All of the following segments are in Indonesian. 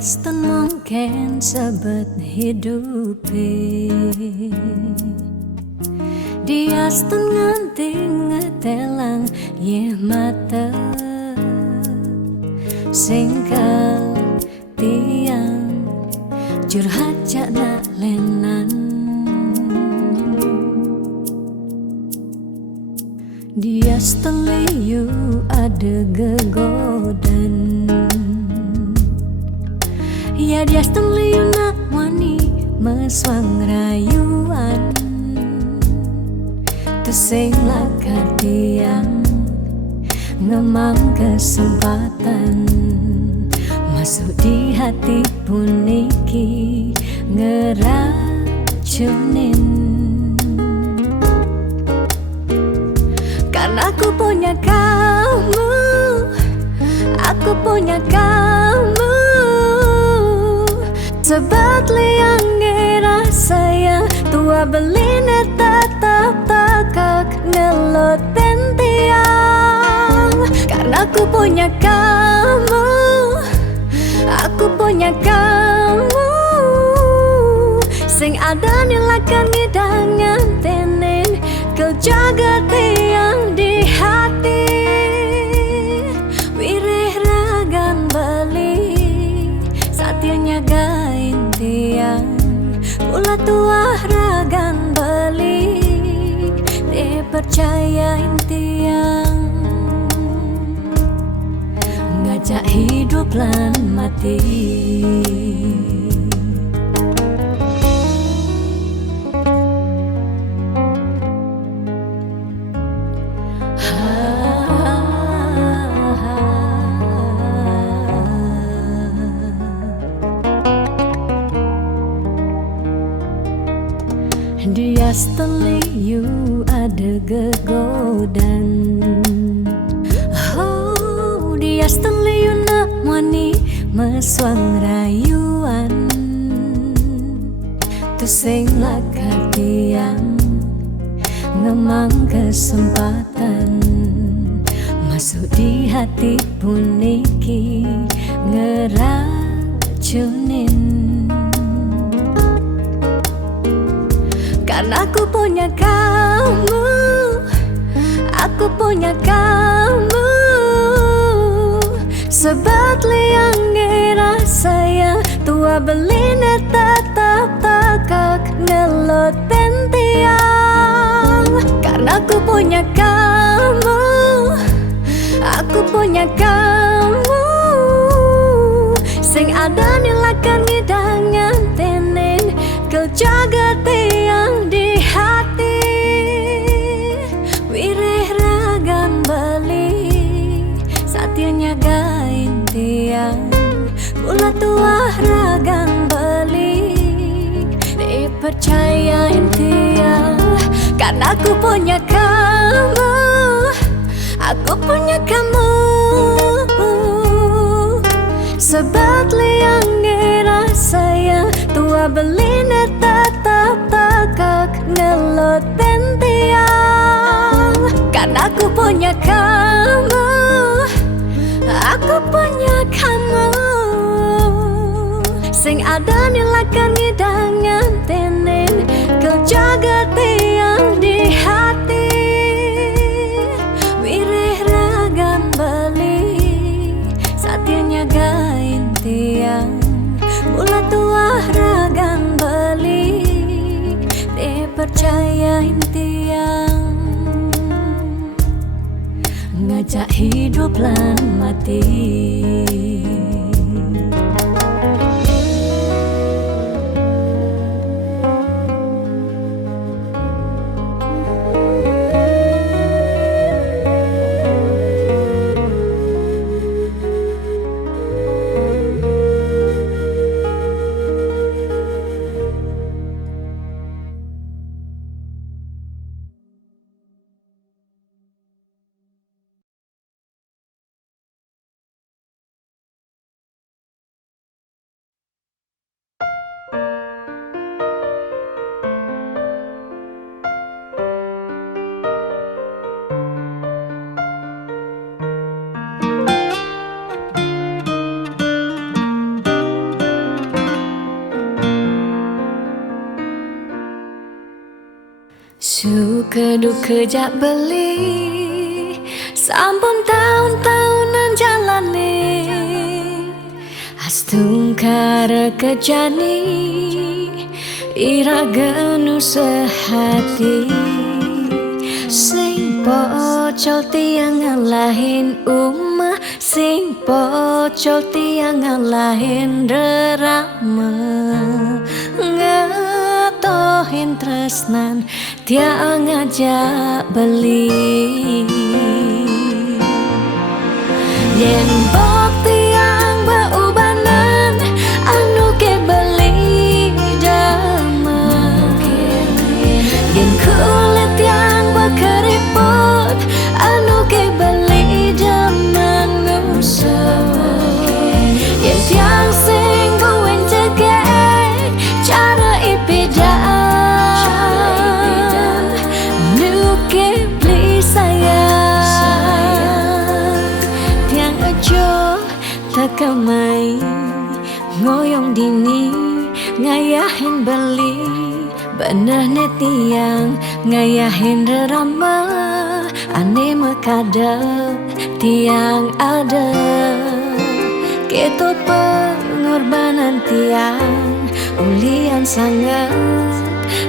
Diaston mungkin sebet hidupi, Diaston nganti ngetelang ye mata singkal tiang curhat jak nak lenan. Diaston liyu ada gegodan, ya Diaston liyu nak wani meswang rayuan, tesing lakar tiang ngemang kesempatan masuk di hati puniki ngeracunin. Karena aku punya kamu, aku punya kamu, sebab liang ngerasa yang tua beline tetap takak ngelot tiang. Karena aku punya kamu, aku punya kamu, sing ada nilakan ngidangan tenen kau jaga tiang di hati. Wireh ragan beli satya nyagain tiang, pula tua ragan beli dipercayain tiang, ngajak hidup lan mati. Diaston liyu ada gegodan, oh Diaston liyu nak wani meswang rayuan, tesing lakar tiang ngemang kesempatan masuk di hati puniki ngeracunin. Karena aku punya kamu, aku punya kamu, sebab liang ngerasa yang tua beline tetap takak ngelot tiang. Karena aku punya kamu, aku punya kamu, sing ada nilakan ngidangan tenen kau jaga tiang di hati. Wireh ragan beli satya nyagain tiang, pula tua ragan beli dipercayain tiang. Karena aku punya kamu, aku punya kamu, sebab liang ngerasa yang tua beline tetap takak ngelot tiang. Karena aku punya kamu, aku punya kamu, sing ada nilakan ngidangan tenen kau jaga tiang di hati. Wireh ragan beli satya nyagain tiang, pula tua ragan beli dipercayain tiang, ngajak hidup lan mati. Suka duka jak beli, sampun tahun-tahunan jalani, astungkara kejani, ira genu sehati. Sing pocol tiang ngalahin umah, sing pocol tiang ngalahin rerama, ngatohin tresnan tiang ngajak beli. Yen bok tiang beubanan anu ke beli dama, yen kulit tiang berkeriput anu ke beli dama ngusah, yen tiang sing buin cegek cara ipidan nu ke beli sayang. Tiang ajo takamai ngoyong dini ngayahin beli, benah tiang ngayahin rerama, ane mekadep tiang ada. Ketut pengorbanan tiang ulian sangat,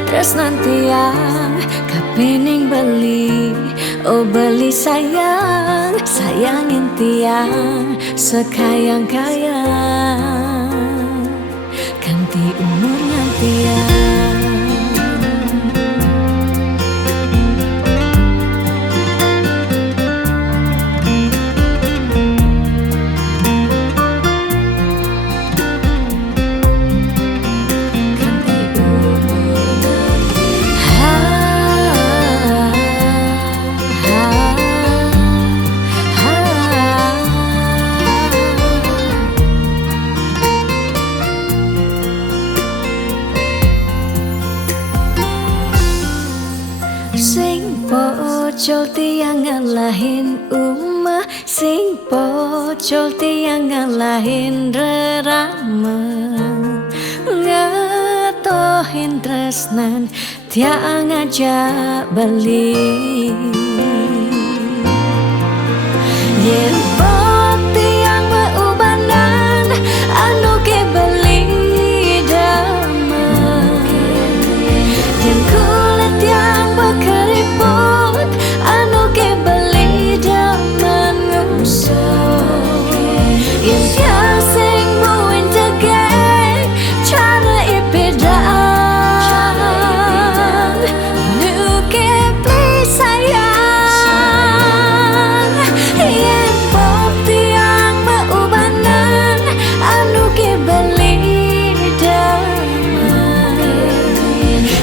tresnan tiang kapening beli. Oh beli sayang, sayangin tiang sekayang-kayang, ganti umurnya tiang. Sing pocol tiang ngalahin umah, sing pocol tiang ngalahin rerama, ngatohin tresnan tiang ngajak beli. Yen bok tiang beubanan anu ke beli dama, yen kulit tiang berkeriput anu ke beli dama ngusah, yen tiang sing buin cegek cara ipidan nu ke beli sayang. Yen bok tiang beubanan anu ke beli dama,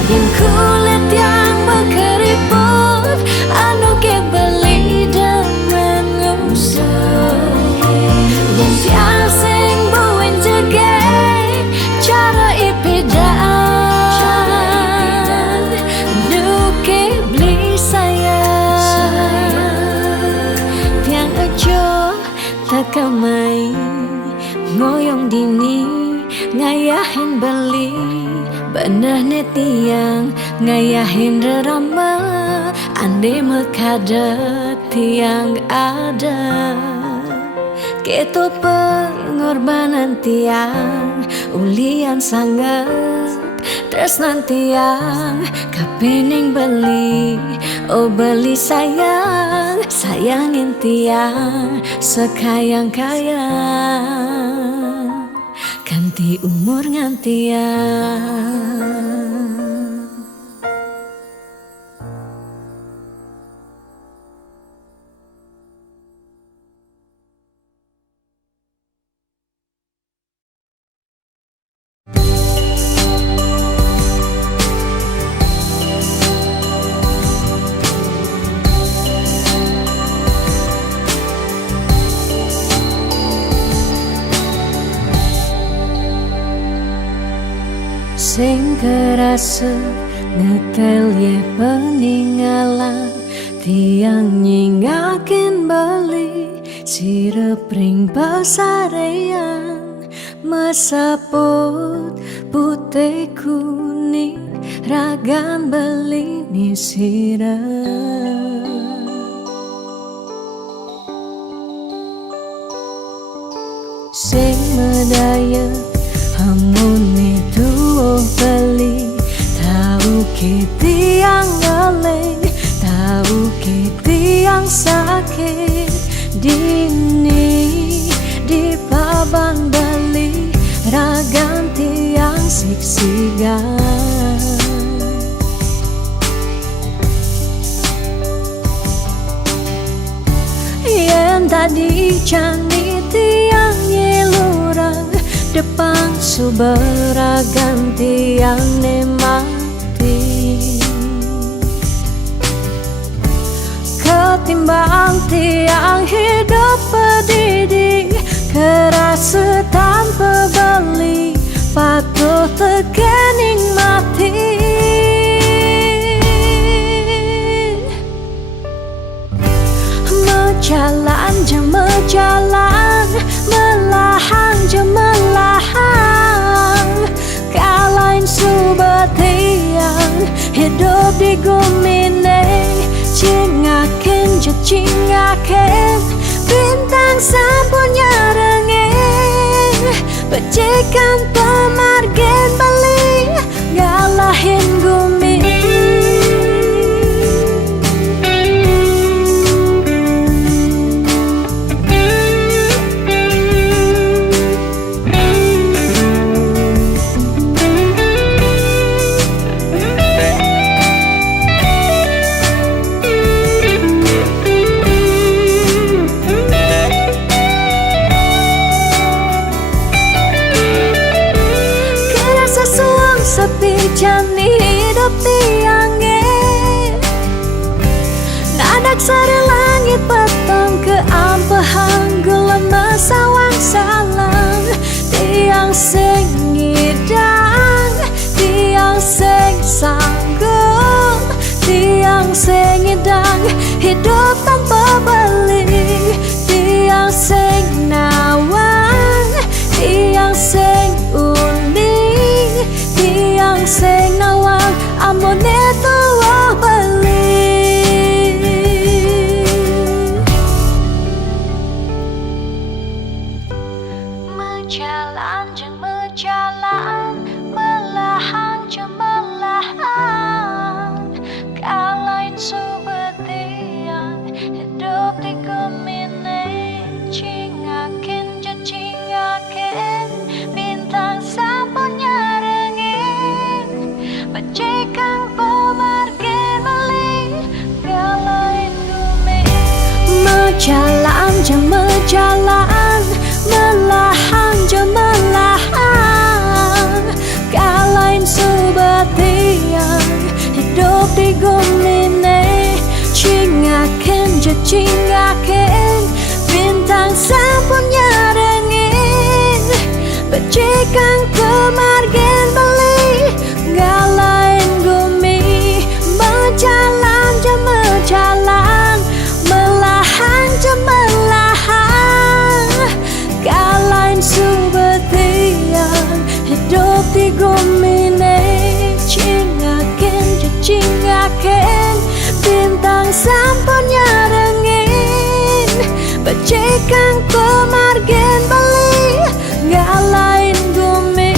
yen kulit tiang berkeriput anu ke beli dama ngusah, yen tiang sing buin cegek cara ipidan nu ke beli sayang. Tiang ajo takamai ngoyong dini ngayahin beli, benah tiang ngayahin rerama, ande mekadep tiang ada. Ketut pengorbanan tiang ulian sangat, tresnan tiang kapening beli. Oh beli sayang, sayangin tiang sekayang-kayang, ganti umur ngantiang. Sing kerasa ngetel ye peninggalan, tiang nyingakin bali sirep ring pasarean, mesaput putih kuning ragan beli ni sira. Sing medaya hamuni tuo beli, tahu kiti yang ngaleng, tahu kiti yang sakit. Dini di paban beli, ragan tiang siksigan. Yang tadi cani tiang nyelurang, depan suberagan tiang nemati. Ketimbang tiang hidup pedidi, keras tanpa beli, patuh tekening mati. Mejalan je mejalan, melahang je melahang, kalain subet tiang hidup di gumine. Cingaken je cingaken, bintang sapunya rengeng, becikan pemargen beli, ngalahin gumi. Sepi jani hidup tiangnya, nadak sari langit petang ke ampehan gula mesawang salang. Tiang sing ngidang, tiang sing sanggup, tiang sing ngidang hidup tanpa beli. Tiang sing nawang, tiang sing uning, tiang sing nawang amone tuwa beli. Mejalan je mejalan, melahang je melahang, kalain subet tiang hidup di gemine. Cingaken je cingaken, bintang sapunya rengeng, becikan pemargen beli, kalain gumi. Mejalan je mejalan, melahang je melahang, kalain subet tiang hidup di gumine. Cingaken je cingaken, bintang sapunya rengeng, becikan pemargen beli, ngalahin gumi. Mejalan je mejalan, melahang je melahang, kalahin subet tiang hidup di gumine. Cingaken je cingaken, bintang sapunya rengeng, becikan pemargen beli, ngalahin gumi.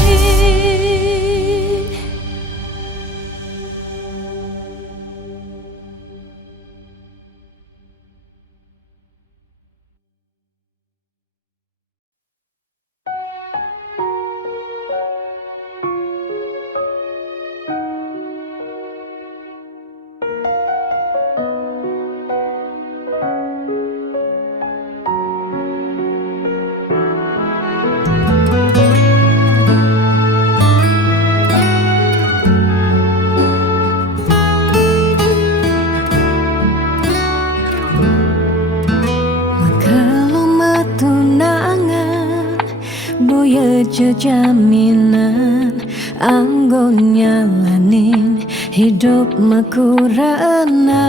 Buya jaminan anggo nyalanin hidup makurana.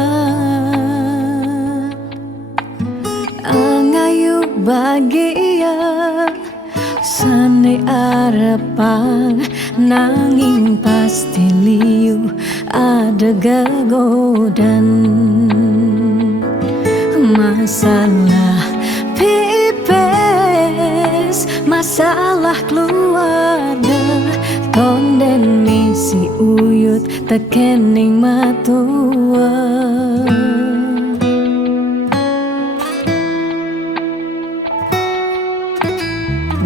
Angayu bahagia sane arepang nanging pasti liu ada gegodan. Masalah pipes, masalah keluarga, tonden misi uyut tekening matua.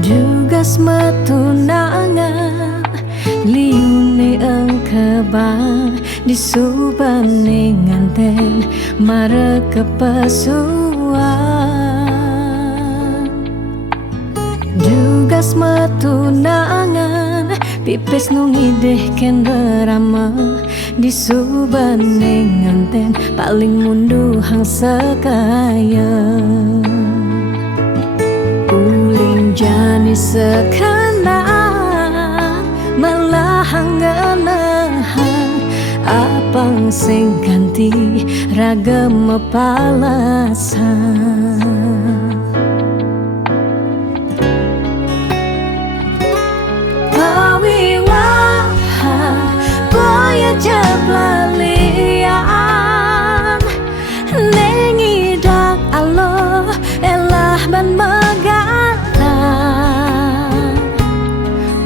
Dugas metunangan liune engkebang disubane nganten mare kepasuan. Dugas metunangan pipes nungideh ken berama disubane nganten paling mundu hang sekaya. Uling jani sekana melahang genahan, apang sing ganti ragam palasan. Pawiwahan boya jablalian, nengidak Allah elah ban megatan.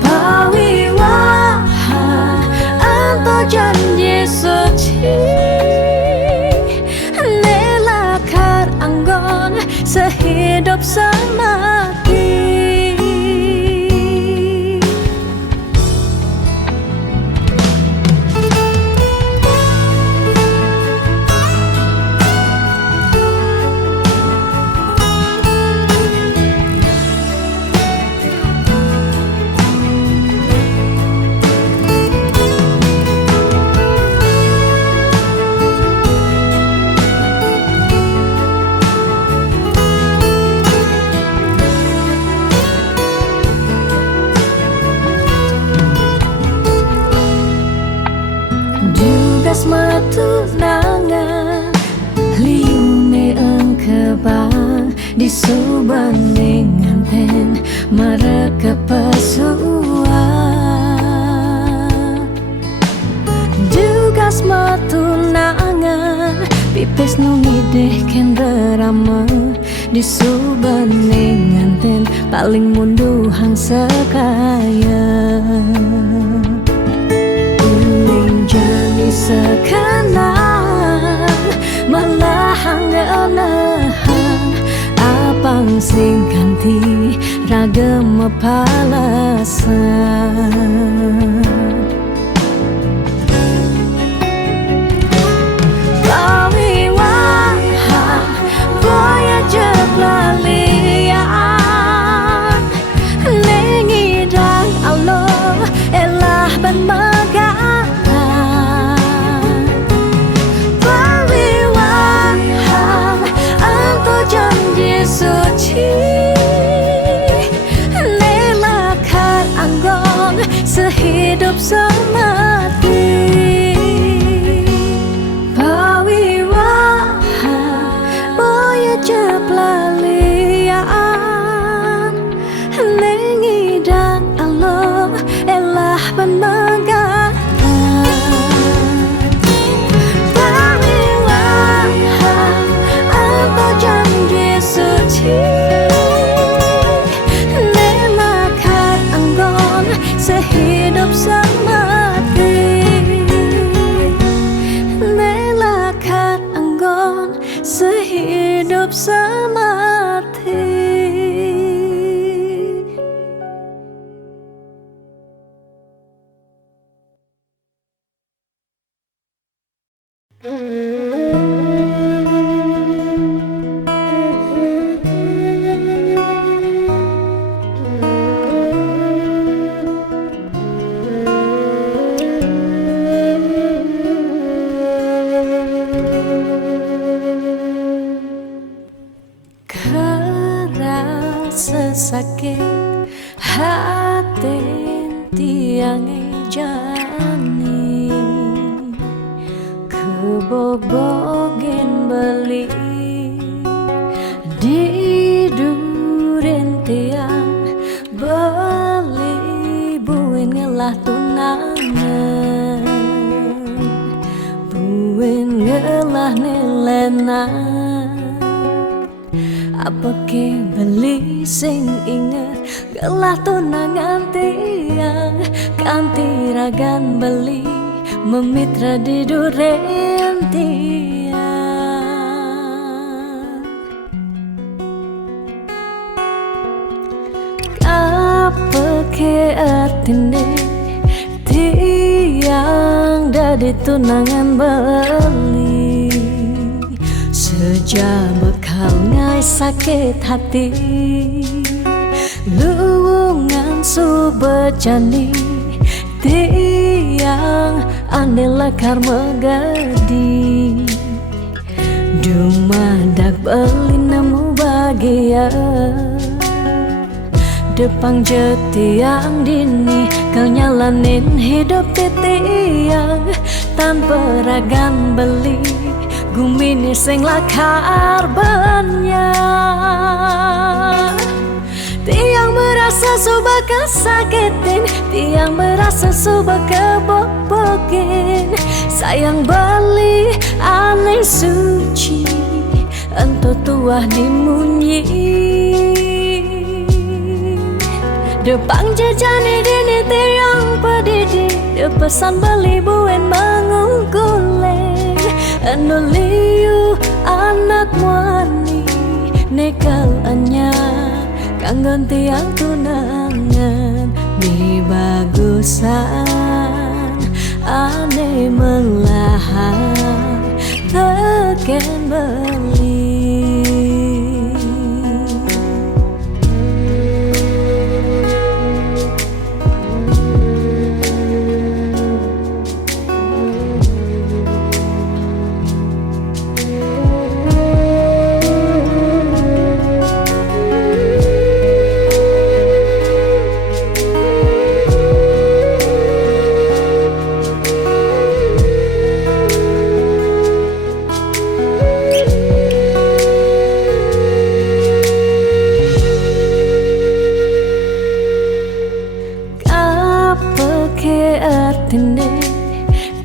Pawiwahan anto janji suci, nelakar anggon sehidup semati. Dugas metunangan liune engkebang disubane nganten mare kepasuan. Dugas metunangan pipes nungideh ken berama disubane nganten paling mundu hang sekaya. Jani sekana melahang genahan, apang sing ganti ragam palasan. Pawiwahan boya jablalian, nengidang Allah elah ban megatan. Janji suci, nelakar anggon sehidup semati. Pawiwahan boya jablalian, nengidang Allah elah ban megatan. Pawiwahan anto janji suci, nelakar anggon sehidup semati. Nelakar anggon sehidup semati. Sesakit hati tiang jani, kebobogen beli di duren tiang beli buin ngelah tun tuah nilena apa ke beli sing inget gelah tunangan tiang kanti ragan beli memitra di duren tiang apa ke atine tiang dari tunangan beli sejak bekal ngai sakit hati luwungan subejani tiang anela karma gadi dumadak beli nemu bahagia Depang jetiang dini kau nyalanin hidup titiang tanpa ragan beli gumini sing lakar banyak tiang merasa subah kesakitin tiang merasa subah kebobokin sayang beli aneh suci ento tuah dimunyi Depang jajani dini tiang pedidi Depesan beli buen mengungkuleng Anuliu anak wani Nekal anya Kanggon tiang tunangan Mi bagusan Ane melahan Teken beli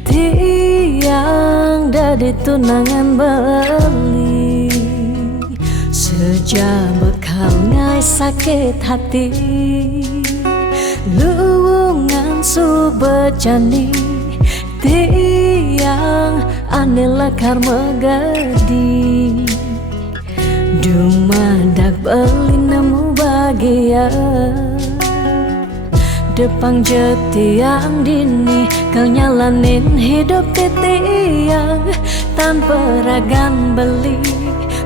tiang dari tunangan beli sejak bekal ngai sakit hati luwungan subejani tiang anela karma gadi dumadak beli nemu bahagia Depang jetiang dini kau nyalanin hidup titiang tanpa ragan beli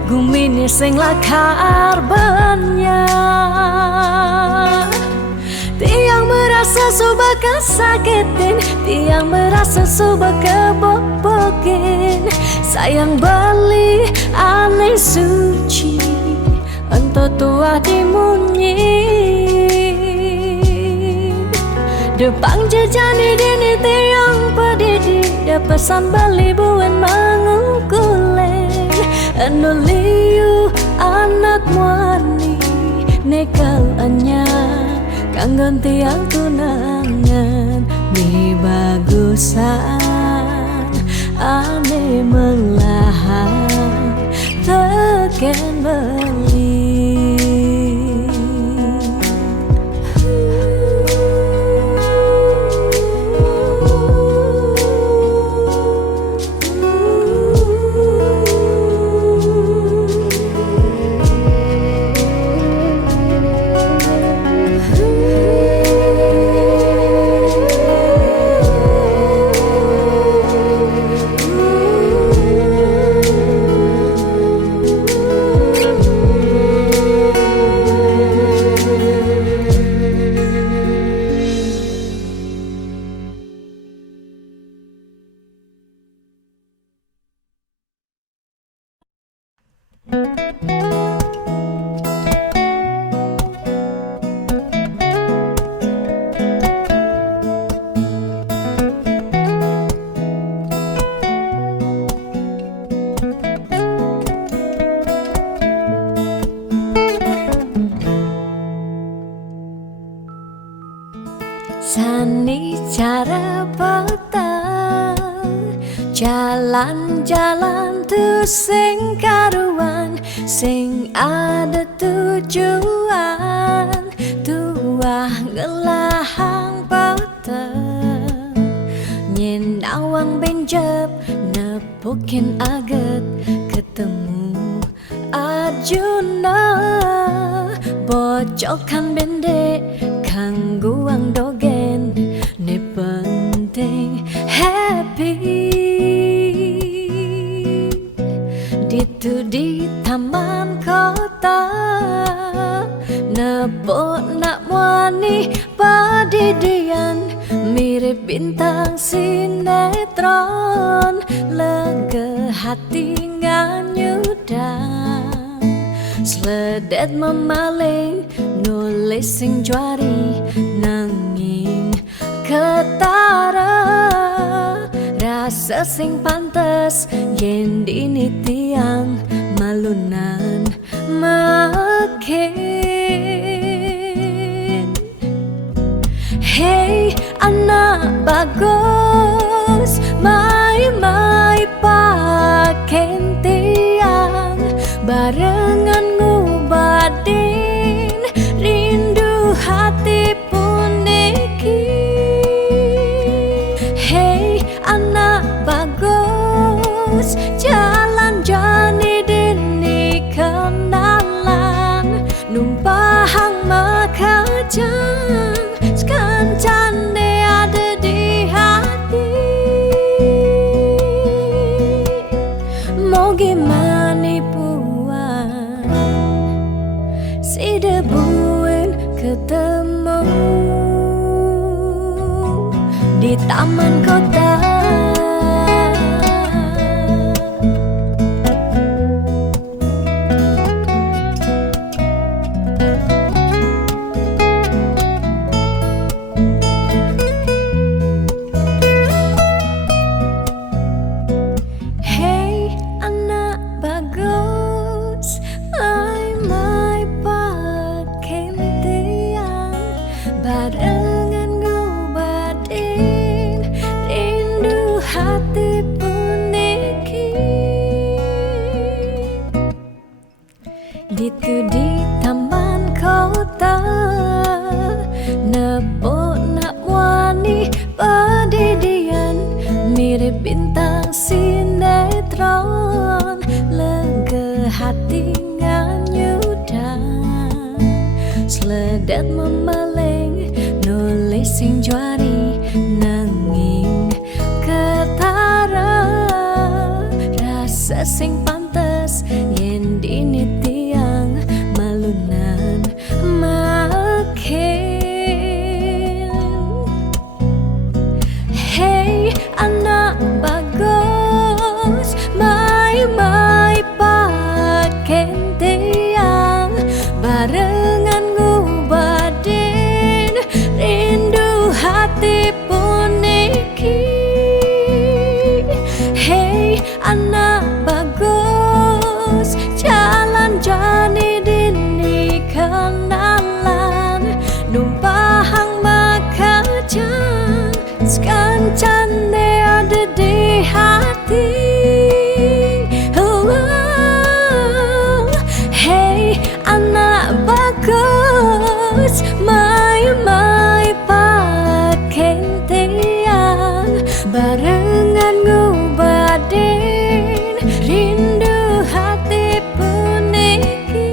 gumini sing lakar banyak tiang merasa subah kesakitin tiang merasa subah kebobokin sayang beli aneh suci ento tuah dimunyi Depang jajani dini tiang pedidi Depesan beli buen mengungkuleng Anuliu anak wani Nekal anya Kanggon tiang tunangan Mi bagusan Ane melahan Teken beli Jalan-jalan tuh sing karuan, sing ada tujuan, tuah ngelahang peteng, nyen awang benjep nepukin aget ketemu Arjuna, bocokan bendek kangguang dogen, ne penting happy. Ditu di taman kota, nebok nak wani padidian, mirip bintang sinetron, lega hati nganyudan, sledet memaling nulis sing juari nanging ketara, rasa sing pantes yen dini tiang malunan makin. Hey anak bagus, mai paken tiang, barengan ngubadin rindu hati puniki. Hey anak bagus, jalan jani dini kenalan, numpahang makajang, sekancane ada di hati. Mau gimana puan, si debuin ketemu di taman kota. Hey anak bagus, mai paken tiang, barengan ngobadin rindu hati puniki. Ditu di taman kota, nepok nak wani padidian, mirip bintang sinetron, lega hati nganyudan, sledet memeleng nulis sing juari nanging ketara, rasa sing pantes yen dini tiang malunan makin. Hey anak bagus, mai paken tiang, barengan ngubadin rindu hati puniki. Hey anak bagus, jalan jani dini kenalan, numpahang makajang, sekancane ada di hati. Hey anak bagus, mai paken tiang, barengan ngubadin rindu hati puniki.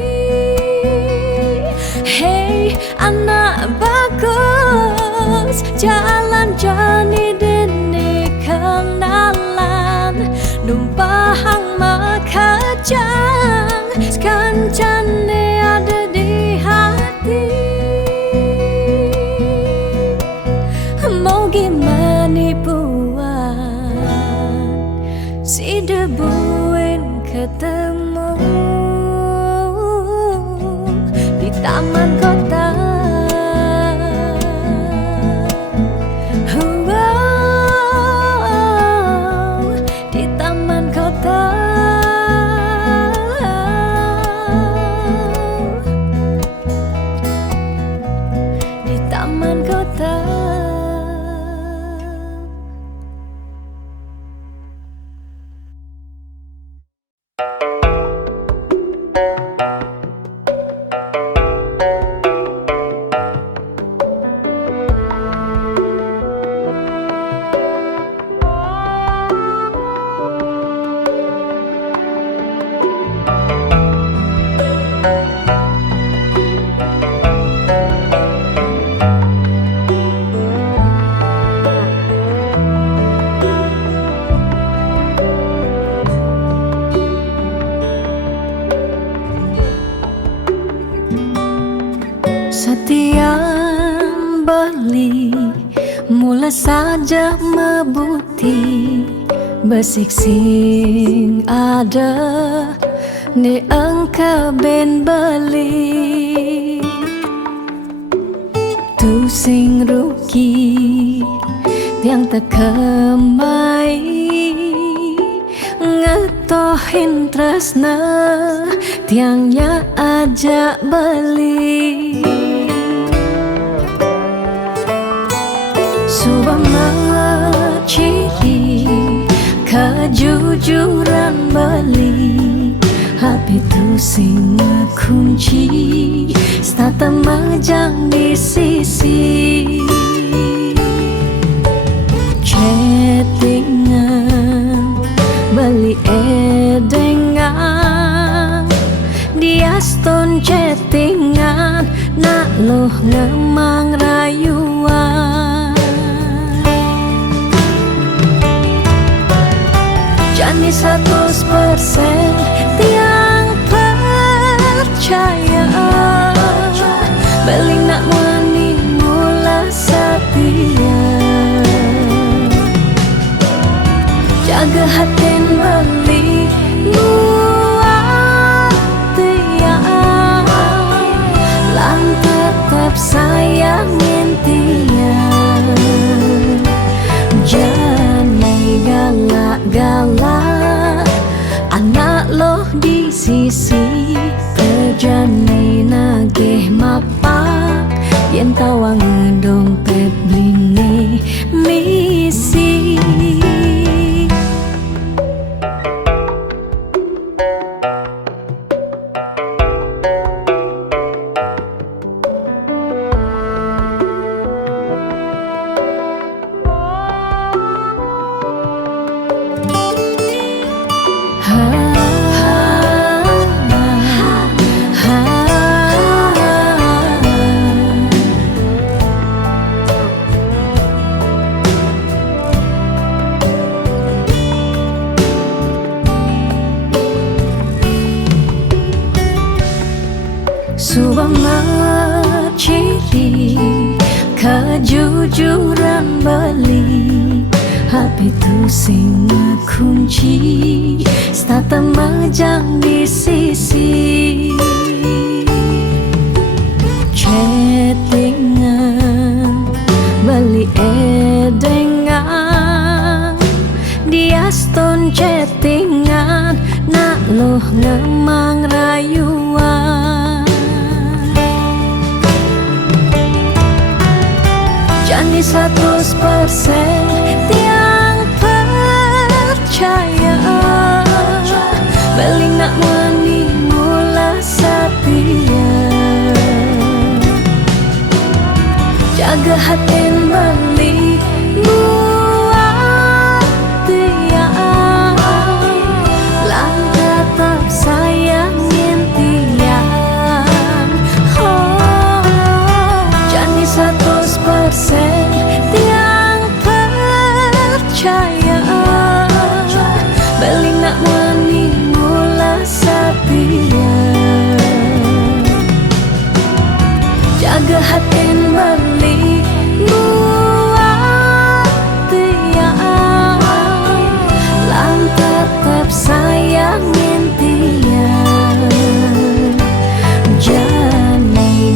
Hey anak bagus, jalan jani dini kenalan, numpahang makajang, sekancane ada di hati. Mau gimana puan, si debuin ketemu di taman kota. Di taman kota. Di taman kota. saja mebuti besik sing ada ni engkau ben beli tu sing rugi tiang tak kemai ngetohin tresna tiangnya ajak beli subama ciri kejujuran beli hati tu sing kunci stata majang di sisi chattingan beli edengan dia stone chattingan nak loh ngemang rayuan jani 100% tiang percaya beli nak wani mula setia jaga hati beli buat tiang lang tetap sayangin tiang jangan galak-galak anak loh di sisi kerjane nagih mapak yen tawang dompet blingi misi subama ciri kejujuran beli hati tu sing kunci stata majang di sisi chattingan beli edengan dia stone chattingan nak loh ngemang rayuan jani 100% tiang percaya beli nak wani mula setia jaga hati beli buat tiang lang tetap sayangin tiang jani 100% tiang percaya beli nak wani mula setia jaga hati beli buat tiang lang tetap sayangin tiang jangan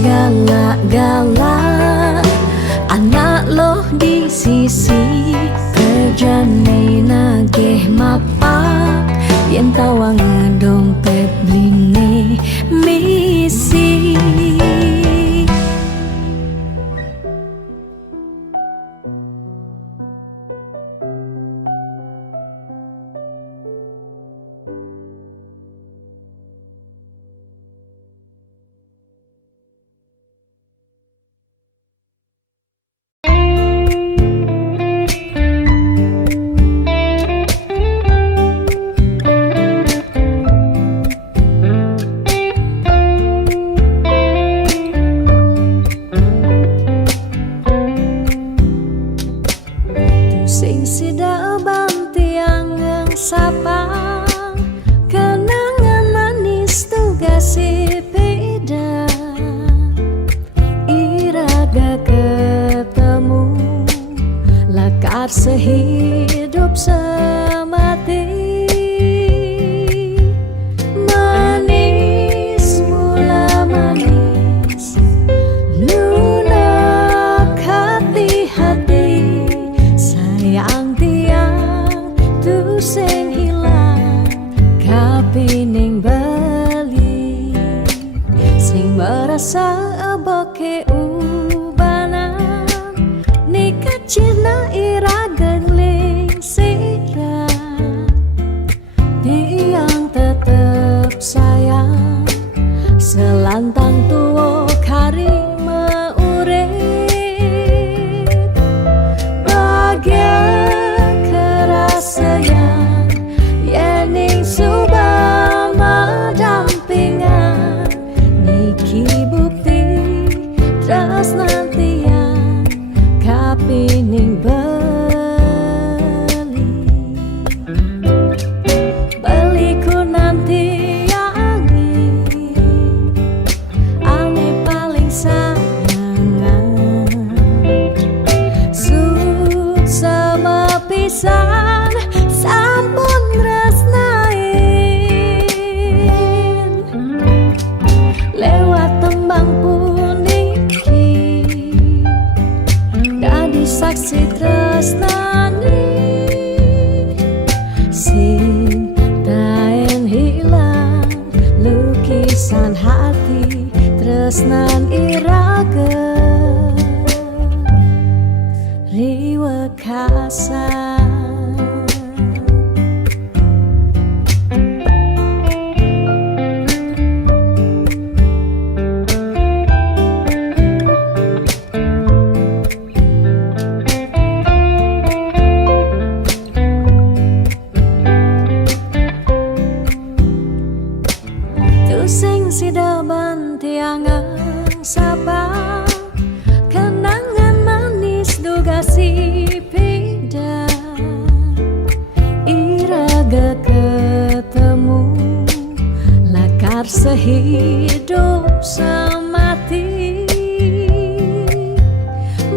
galak-galak anak loh di sisi kerjane nagih mapak yen tawang dompet blingi misi lakar sehidup semati. Manis mula manis lunak hati-hati, sayang tiang tu sing hilang kapining bali, sing merasa aboke ubanan nikah cina ira gengling sirah, tiang tetep sayang selantang tuo kari meurit, bahagia kerasaan yening subama dampingan, niki bukti tresnantian kapining beliku nanti yangi ane paling sayangan, sut sama pisan sampun tresnain, lewat tembang puniki dadi saksi tresnani, sing taen hilang lukisan hati tresnan irage riwekasan. Sing sidaban tiangan sapa kenangan manis duga si pindah, iraga ketemu lakar sehidup semati.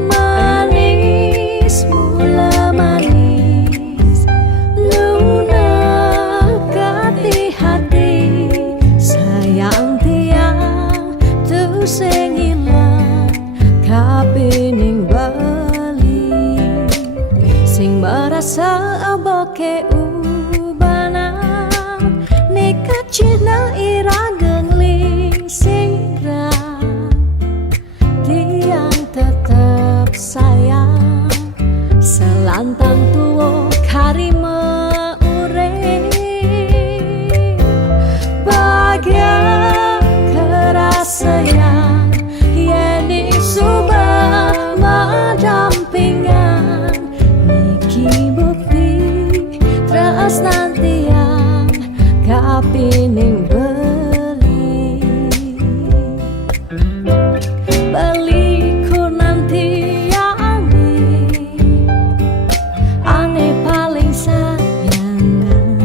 Manis mula manis lunak hati-hati, sayang tiang tu sing ilang kapining bali, sing merasa aboke ubanan nikah cina ira gengling sirah, tiang tetep sayang selantang tuo kari meurit, bahagia kerasaan yening subama dampingan, niki bukti tresnantian kapining beliku nanti yangi ane paling sayangan,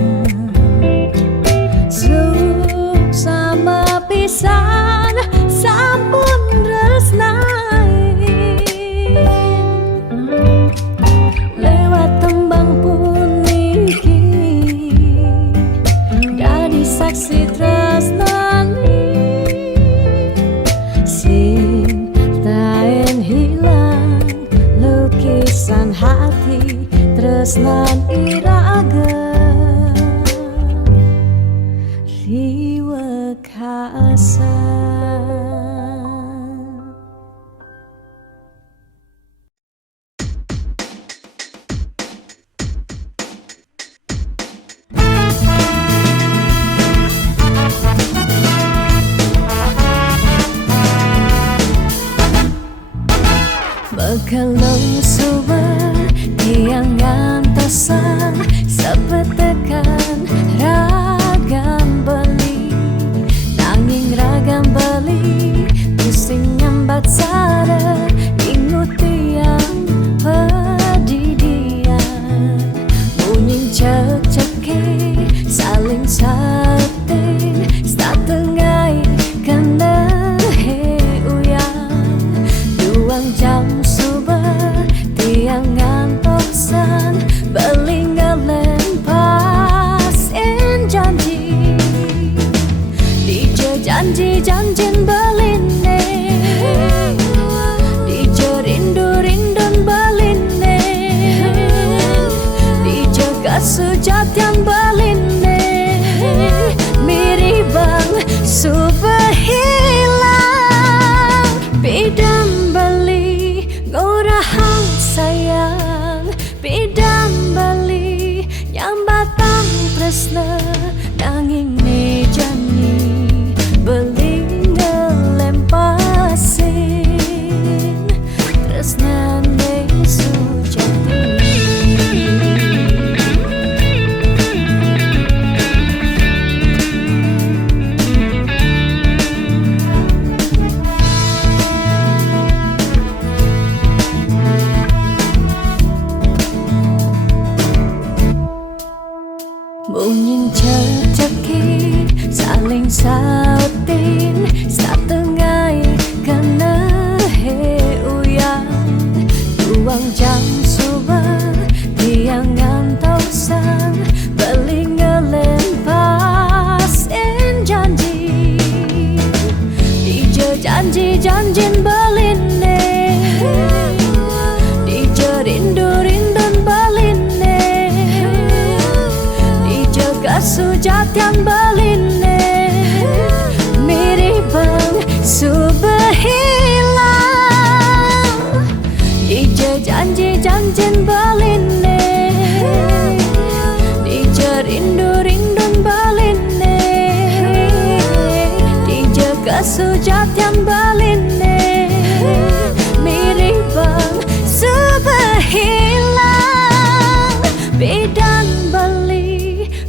suk sama pisan sampun tresnain, lewat tembang puniki dadi saksi tresnani, sing taen hilang lukisan hati tresnan irage riwekasan. Bekelong suber tiang ngantosan sepetekan ragam beli, nanging ragam beli pusing nyambat sare ingut tiang pedidian, munying cek-ceke saling sating statengai kena he uyang duang jam suber tiang ngantok saling sautin satengai kana he uyang tuang jam suba tiang ngantau sang beling ngelempasin janji janji janjin beline dije rindu rindun beline dije kasujatian beline mirip bang subehilang dije janji janjin beline dije rindu rindun beline dije kasujatian beline mirip bang subehilang bidang beli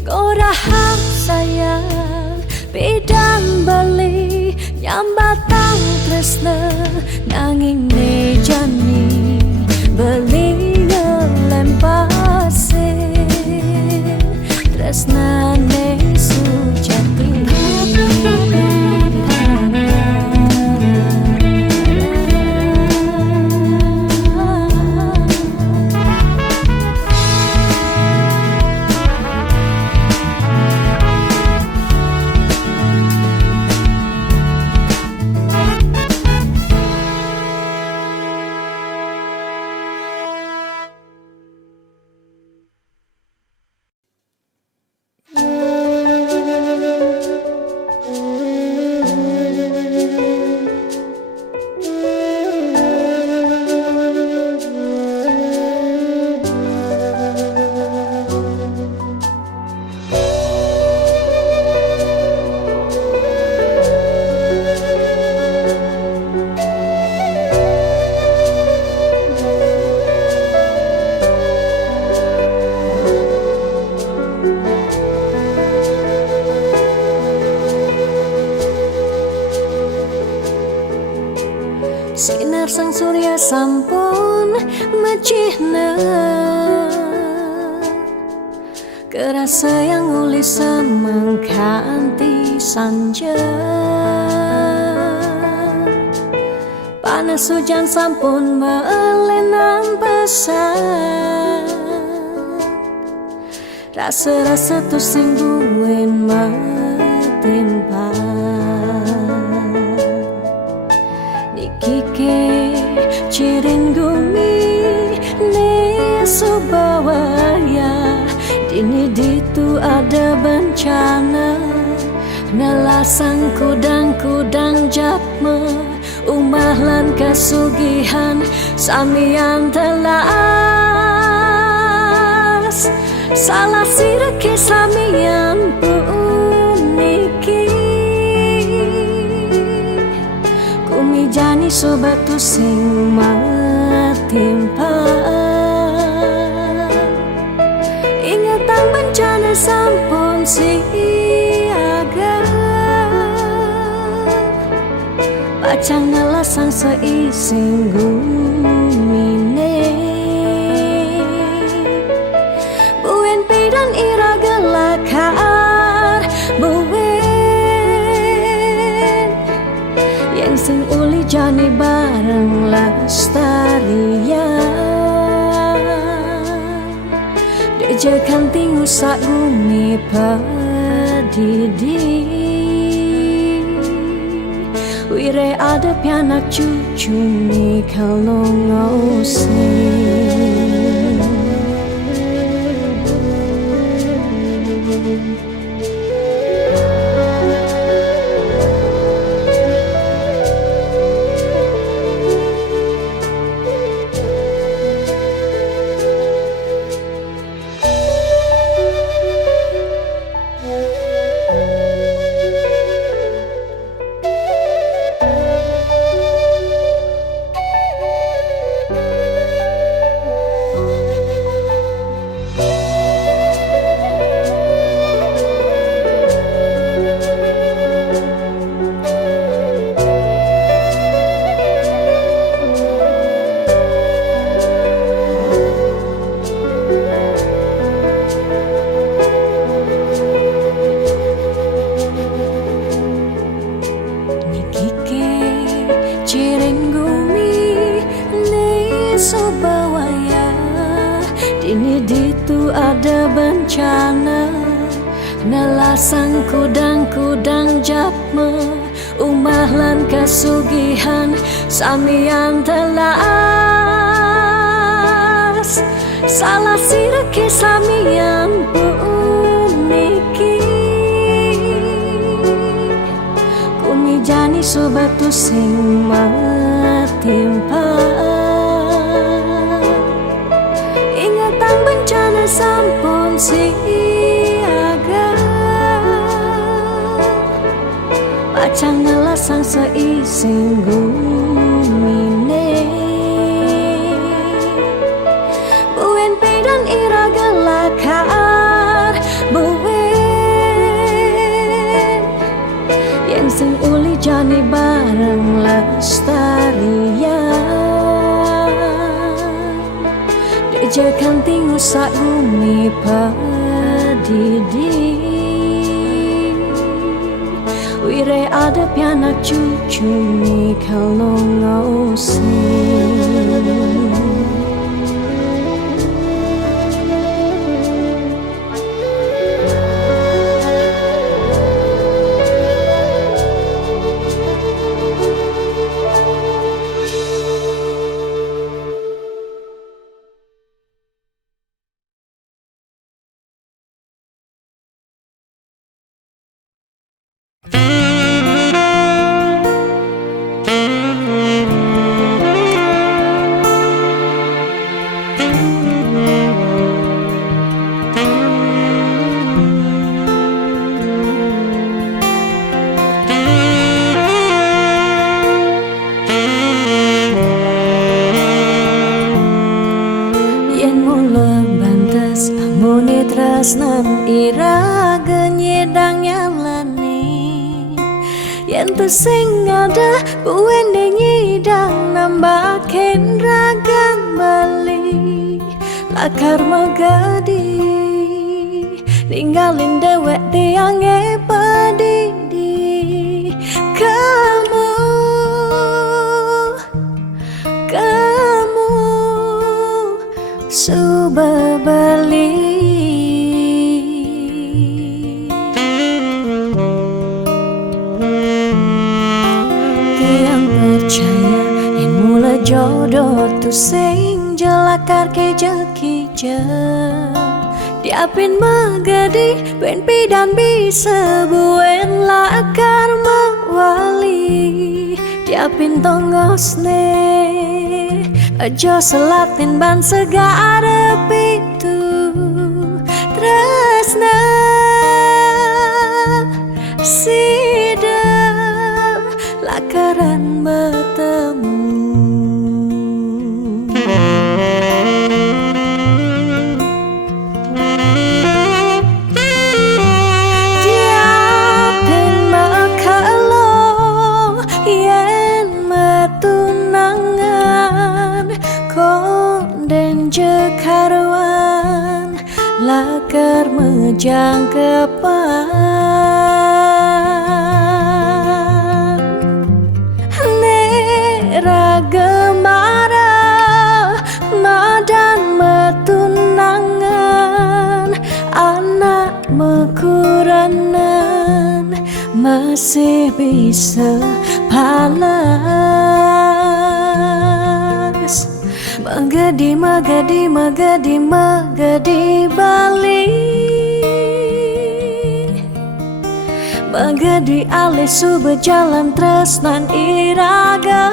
gorahak sayang bidang beli nyambatang tresna nanging ne jani beli ngelempasin tresna ne sujati sinar sang surya sampun mecihna kerasa yang uli semangkanti sanja panas hujan sampun melenang pesan rasa-rasa tu sing buin matimpa Kike ciring gumi ne subawaya dini ditu ada bencana nelasang kudang-kudang japme umah lan kasugihan samian telas salah sireke samian puniki jani sobat tu sing matimpa ingatan bencana sampun siaga pacang nelasang seising gumine buen pidan ira gelakar sing uli jani bareng lestarian deje kanting usak gumi padidi wire ada pianak cucu ni kalau ngosing sang kudang-kudang japme umah lan kasugihan samian telas salah sirke samian puniki kuni jani sobatu sing matimpa ingatan bencana sampun siaga pacang nelasang seising gumine buen pedan iraga lakar buen yang sing uli jani bareng lestarian dejakan tingu sak bumi padidi wire ada pianak cucu ni kalau ngausin tresnan iraga nyedang nyalani yen tu sing ada buende nyidang nambahin ragan bali lakar magadi ninggalin dewek tiange padidi kamu suba bali percaya yang mula jodoh tu sing jelakar ke jekija diapin magadi ben pidan bisa buen lakar mawali diapin tongosne aja selatin ban segara pitu tresna sidam lakaran bertemu diapin makalo yen matunangan konden jekaruan lakar mejang kepan ragemara madan metunangan anak mekuranan masih bisa palas magadi magadi magadi magadi bali magadi alih suba jalan tresnan iraga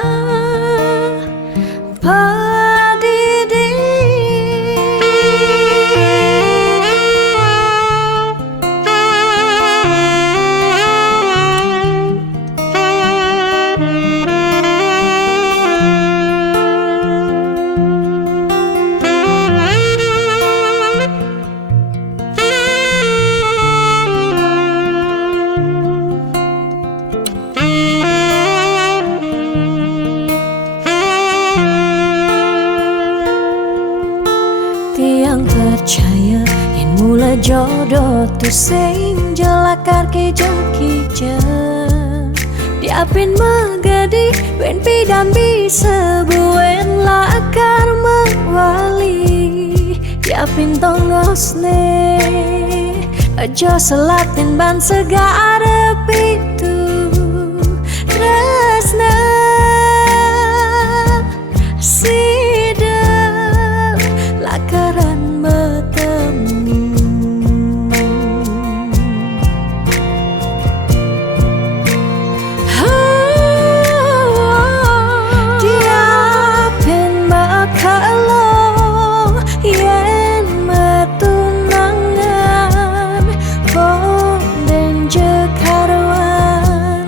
padidi percaya yang mula jodoh tu sing jelakar ke jekija diapin magadi ben pidan bisa buen lakar mawali diapin tongosne Aja selatin ban segara pitu tresna sidep lakaran bertemu. Dia pen bakalo yen metunangan bonden jekarwan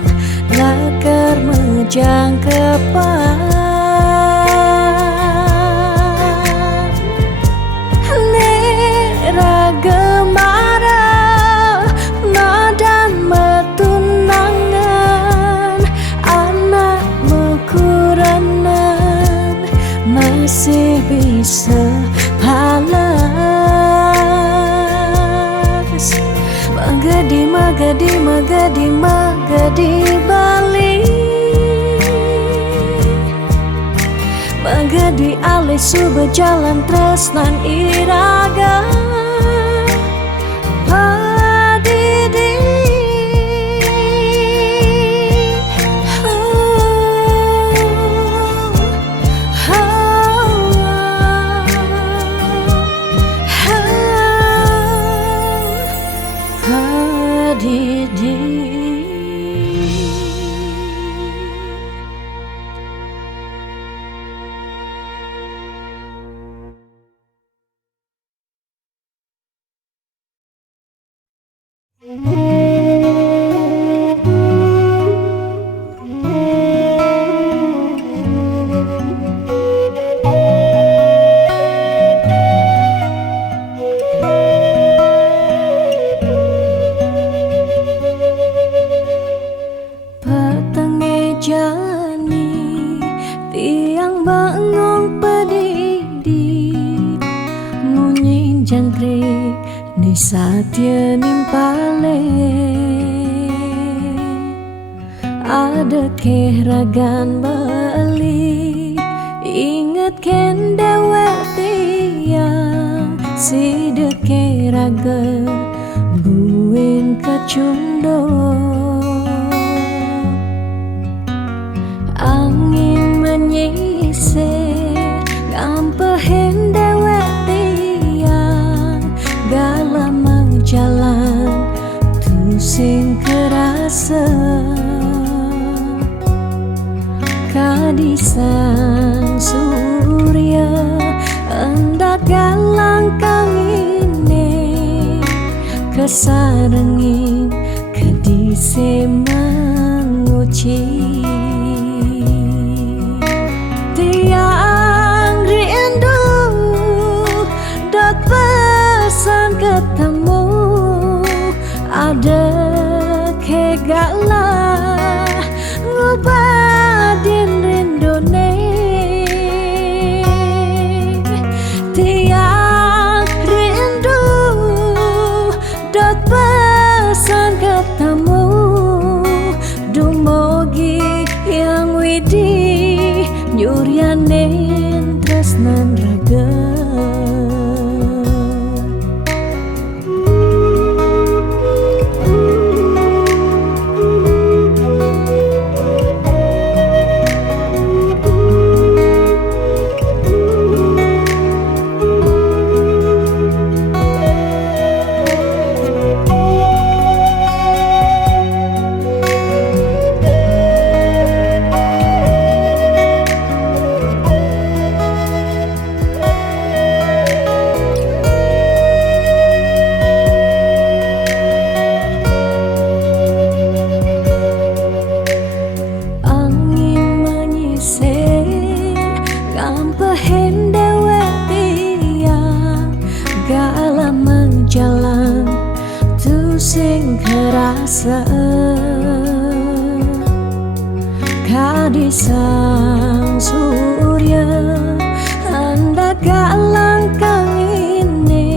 lakar mejang kepan nera gemara nadan metunangan anak mekuranan masih bisa palas magadi magadi magadi magadi balik magadi alih suba jalan tresnan iraga padidi tiang bangong pedidi munyin jangkrik ni satya nimpale ada kehragan bali inget ken dewek tiang si dekeraga buin kacundo angin menyisir ngampehen dewek tiang galamang jalan tusing kerasa kadisang surya hendak galang kangine kesarengin kedise menguci tiang rindu dot pesan ketemu ada kegala ngubadin rindone tiang rindu dot pesan ketemu dumogi yang widi nyuryanen tresnan raga jalan tusing kerasa kadisang surya hendak galang kangine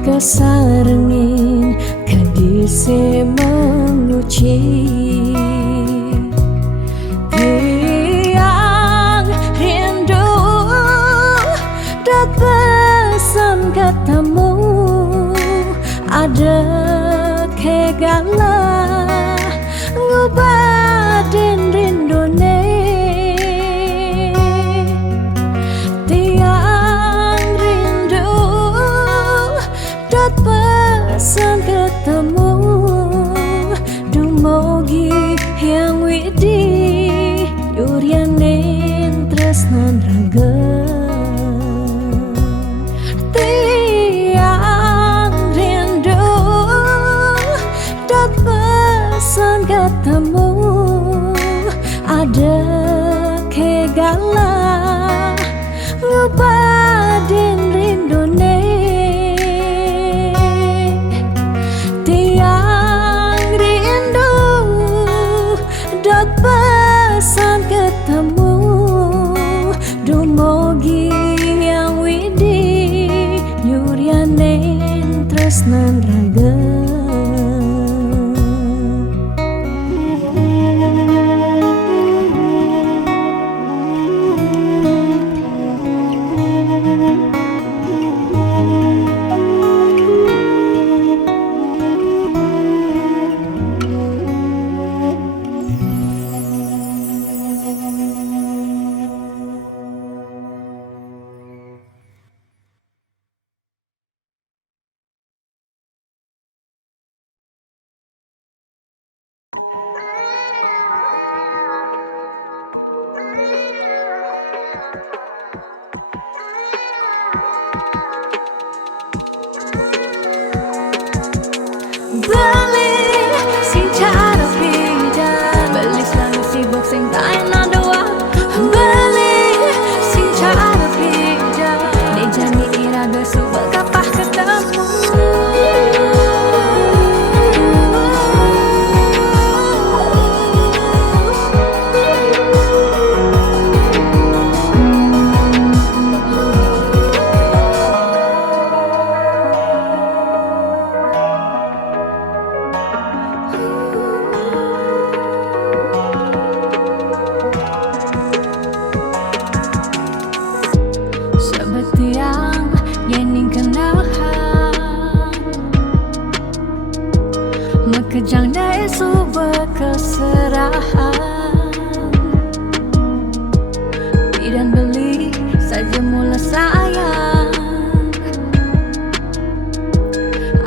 kesarengin kadise menguci tiang rindu dat pesan ketemu ada Makejang dari sebuah keserahan, beli dan beli saja mula sayang.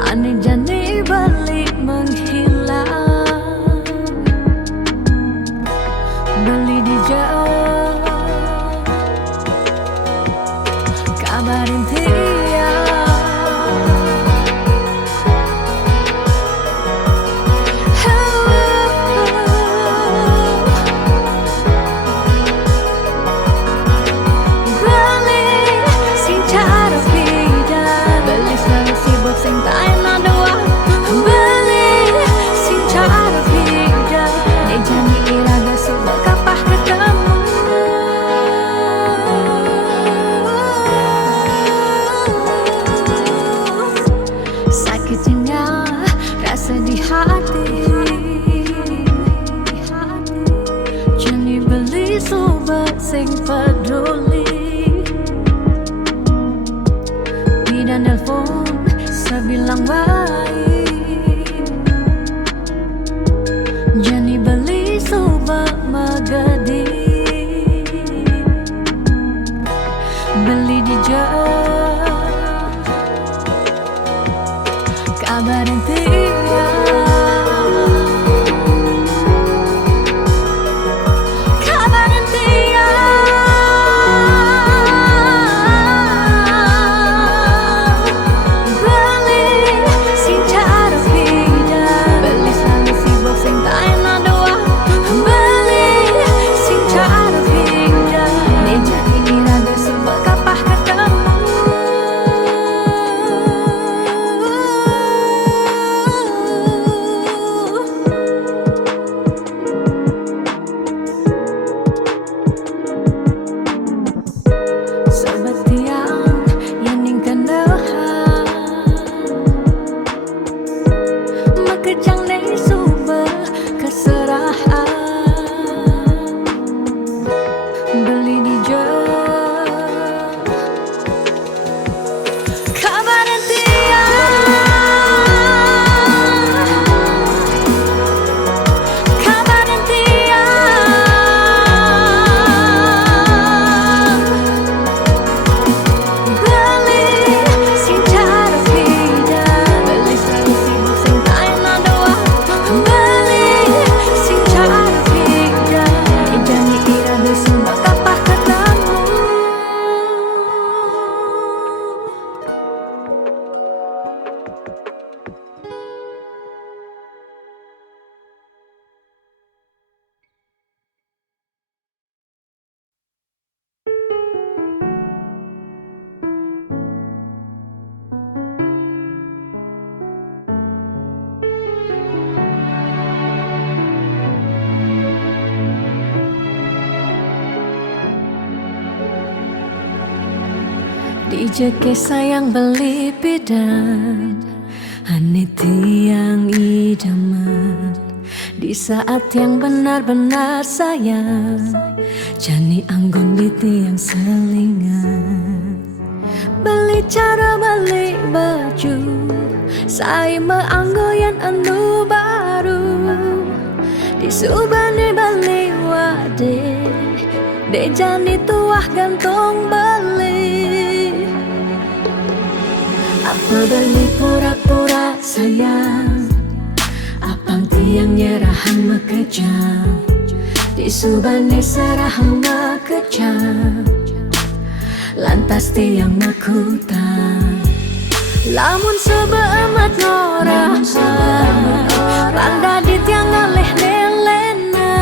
Aneh jani balik menghilang, beli di jauh kabarin tiang. Sing tay na doa beli sing cara beda de jani iraga sudah kapah ketemu. Sakitnya rasa di hati, jani beli sobat sing peduli bidan nelfon bilang baik, jani beli sobat magadi, beli di jauh kabarin tiang. Dijeke sayang beli bidan, aneh tiang idaman. Di saat yang benar-benar sayang, jani anggon di tiang selingan. Beli cara beli baju, saya meanggoyan anu baru. Di subane beli wade, de jani tuah gantung beli. Apa beli pura-pura sayang, apang tiang nyerahan makejang. Di subane serahan makejang, lantas tiang makutan. Lamun sebeemat ngorahan, randa di tiang ngaleh nelena.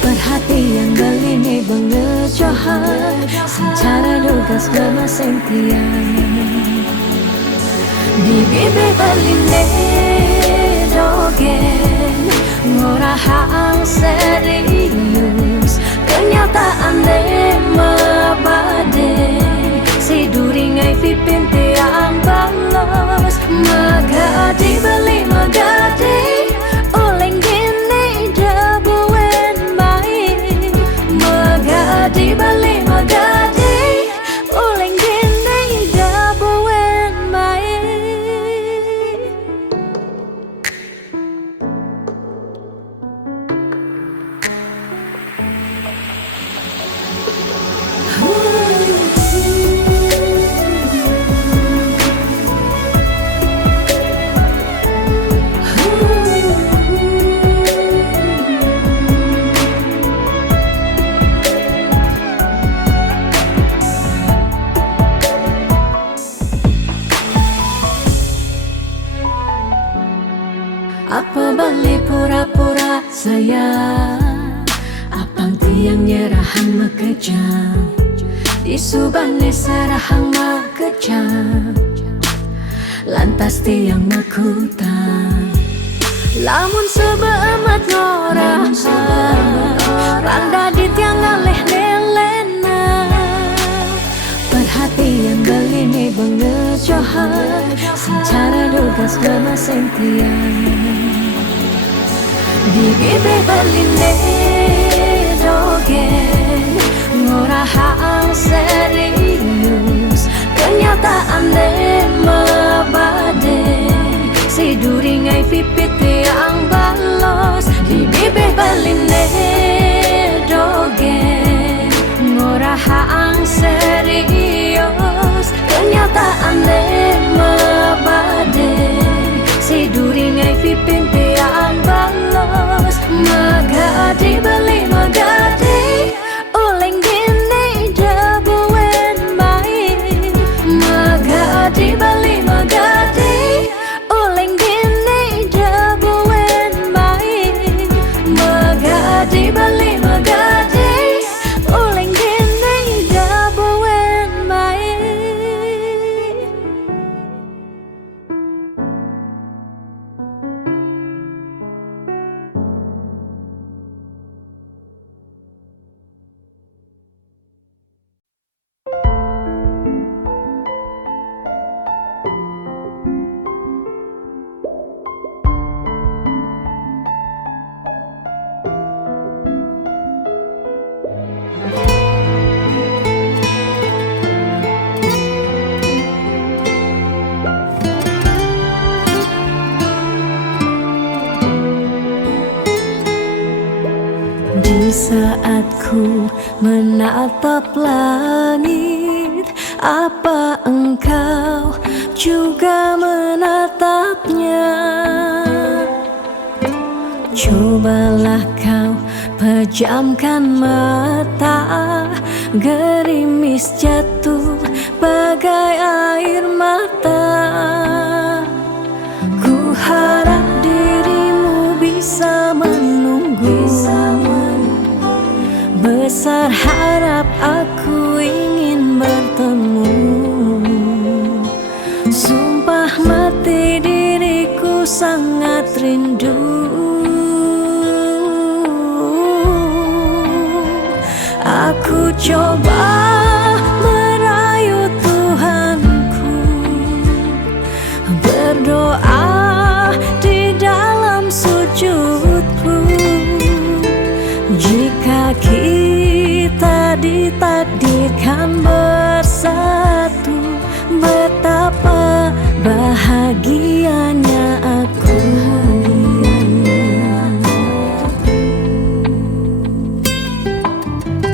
Perhatian beli nih bengejohan, secara dugas bemaseng tiang. Di bibi beli dogen, ngorahan serius. Kenyataan deh mabade, si duringai pipin tiang balos. Magadi beli magadi, oleng gini jabuen baik. Magadi beli magadi, oleng gini jabuen baik. Apa balik pura-pura sayang, apang tiang nyerahan mekejam, disubane sarahang makejam, lantas tiang makutan. Lamun sebeamat ngorah, randa di tiang ngaleh nelena, perhatian belini bengejohan, secara dugas gemaseng tiang. Di bibir beline dogen, ngorahang serius, kenyataan mabade, si duringai pipit yang balos. Di bibir beline dogen, ngorahang serius, kenyataan mabade, si duringai pipit yang balos. Magadi beli magadi, uleng gini jabuen main. Magadi beli magadi, uleng gini jabuen main. Magadi beli magadi, uleng gini jabuen main. Di saat ku menatap langit, apa engkau juga menatapnya? Cobalah kau pejamkan mata, gerimis jatuh bagai air mata. Ku harap dirimu bisa menunggu, besar harap aku ingin bertemu. Sumpah mati diriku sangat rindu. Aku coba merayu Tuhanku, berdoa di dalam sujudku. Jika kita ditakdirkan bersatu, betapa bahagianya aku.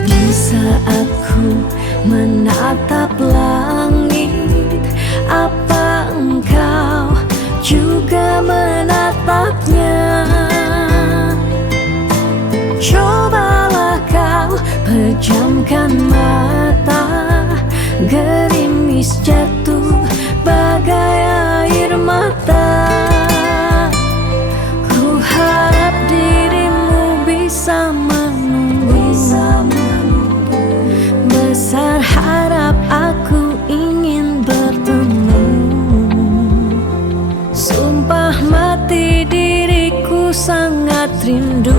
Di saat ku menatap langit, apa engkau juga menatapnya? Cobalah kau pejamkan mata, gerimis jatuh bagai air mata. Ku harap dirimu bisa menunggu, besar harap aku ingin bertemu. Sumpah mati diriku sangat rindu.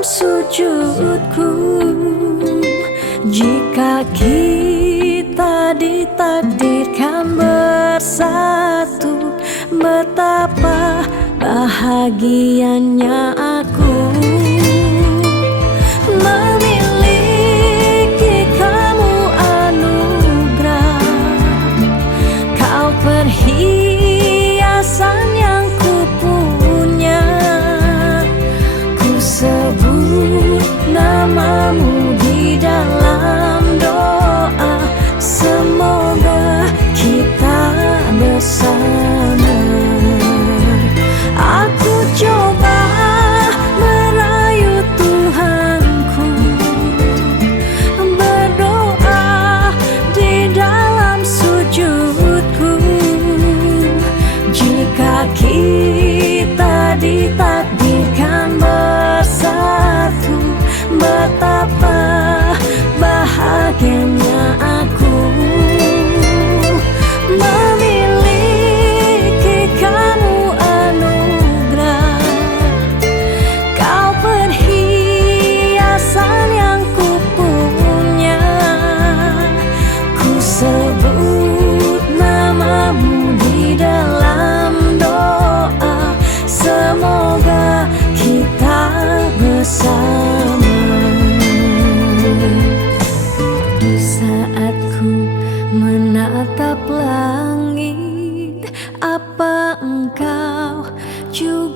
Sujudku, jika kita ditakdirkan bersatu, betapa bahagianya aku memilih langit, apa engkau juga